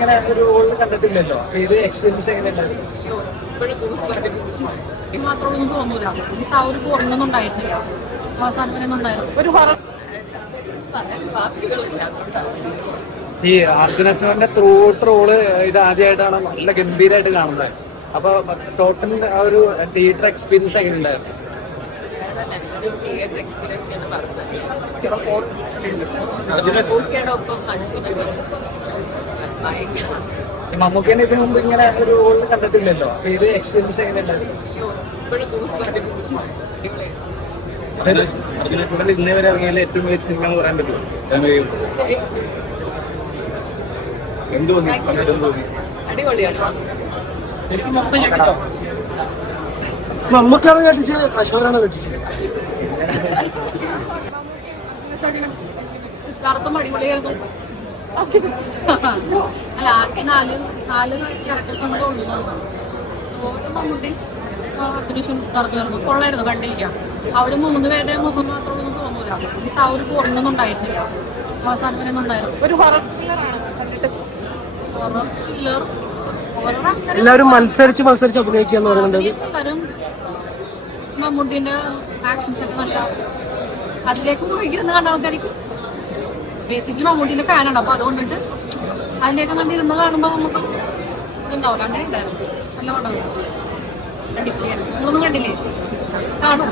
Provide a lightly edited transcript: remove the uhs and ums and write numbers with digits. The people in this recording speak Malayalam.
ഇങ്ങനെ ഒരു റോളിൽ കണ്ടിട്ടില്ലല്ലോ. അപ്പൊ ഇത് എക്സ്പീരിയൻസ് എങ്ങനെയുണ്ടായിരുന്നു? മാത്രമൊന്നും തോന്നൂല. മീൻസ് ആ ഒരു ബോറിംഗൊന്നും ഉണ്ടായിരുന്നില്ല. അവസാനത്തിനൊന്നും ഉണ്ടായിരുന്നു ഒരു ഈ അർജുനന്റെ ത്രൂട്ട് റോള് ഇത് ആദ്യമായിട്ടാണ് നല്ല ഗംഭീരമായിട്ട് കാണുന്നത്. അപ്പൊ ടോട്ടൽ ആ ഒരു തിയേറ്റർ എക്സ്പീരിയൻസ് എങ്ങനെയുണ്ടായിരുന്നു? മമ്മൂക്കേനെ ഇതിനു മുമ്പ് ഇങ്ങനെ ഒരു റോളിൽ കണ്ടിട്ടില്ലല്ലോ. അപ്പൊ ഇത് എക്സ്പീരിയൻസ് എങ്ങനെയുണ്ടായിരുന്നു? അർജുനേട്ടൻ ഇന്നേ വരെ ഇറങ്ങിയാലും ഏറ്റവും മികച്ച സിനിമ എന്ന് പറയാൻ പറ്റും. എന്ത് തോന്നി? ശരിക്കും മമ്മൂക്കാണ് കെട്ടിച്ചത്, അശോകനാണ് കെട്ടിച്ചത്. കറുത്തും അടിപൊളിയായിരുന്നു. അല്ല, ആകെ നാല് ക്യാരക്ടേഴ്സ് നമ്മുടെ ഉള്ളു. മമ്മൂട്ടി സിദ്ധാർത്ഥമായിരുന്നു. കൊള്ളായിരുന്നു, കണ്ടിരിക്കാം. അവര് 3 പേരുടെ മുഖം മാത്രമൊന്നും തോന്നൂല. മീൻസ് ആ ഒരു ബോറിംഗൊന്നും ഉണ്ടായിരുന്നില്ല. അവസാനത്തിനൊന്നും ഉണ്ടായിരുന്നു ഒരു എല്ലാവരും മത്സരിച്ച് അഭിനയിക്കാന്ന് പറയുന്നത്. മമ്മൂട്ടിന്റെ ആക്ഷൻസ് ഒക്കെ നല്ല അതിലേക്ക് പോയിരുന്ന് കണ്ട ആൾക്കാർക്ക് ബേസിക്കലി മമ്മൂട്ടിന്റെ ഫാനാണ്. അപ്പൊ അതുകൊണ്ടിട്ട് അതിലേക്ക് കണ്ടിരുന്ന് കാണുമ്പോ നമുക്ക് ഇതുണ്ടാവില്ല. അങ്ങനെ ഉണ്ടായിരുന്നു. നല്ല പടം. അടിപൊളിയായിരുന്നു. നിങ്ങളൊന്നും കണ്ടില്ലേ? കാണും.